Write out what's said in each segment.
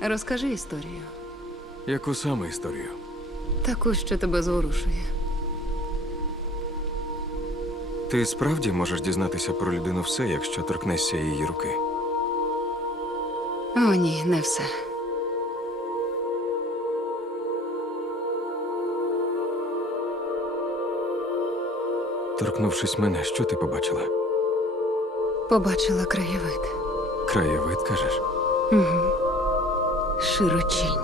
Розкажи історію. Яку саме історію? Таку, що тебе зворушує. Ти справді можеш дізнатися про людину все, якщо торкнешся її руки. О, ні, не все. Торкнувшись мене, що ти побачила? Побачила краєвид. Краєвид кажеш? Угу широчінь,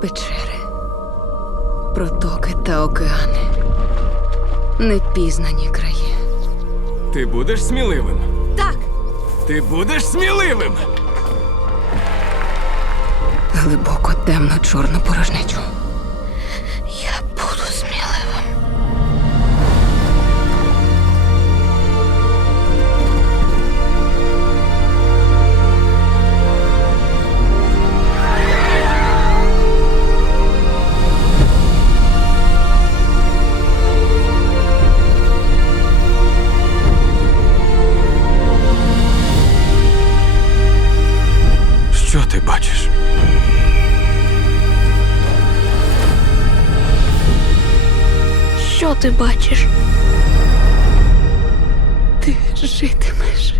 печери, протоки та океани, непізнані краї. Ти будеш сміливим? Так. Ти будеш сміливим. Глибоко темно чорну порожнечу. Що ти бачиш? Ти житимеш.